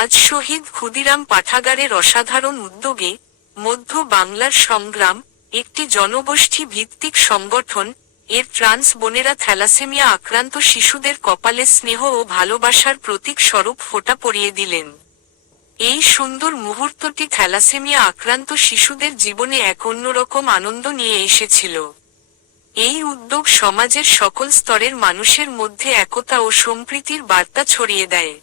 আজ শহীদ ক্ষুদিরাম পাঠাগারের অসাধারণ উদ্যোগে মধ্য বাংলার সংগ্রাম, একটি জনগোষ্ঠী ভিত্তিক সংগঠন, এর ট্রান্স বোনেরা থ্যালাসেমিয়া আক্রান্ত শিশুদের কপালে স্নেহ ও ভালোবাসার প্রতীক স্বরূপ ফোঁটা পরিয়ে দিলেন। এই সুন্দর মুহূর্তটি থ্যালাসেমিয়া আক্রান্ত শিশুদের জীবনে এক অন্যরকম আনন্দ নিয়ে এসেছিল। এই উদ্যোগ সমাজের সকল স্তরের মানুষের মধ্যে একতা ও সম্প্রীতির বার্তা ছড়িয়ে দেয়।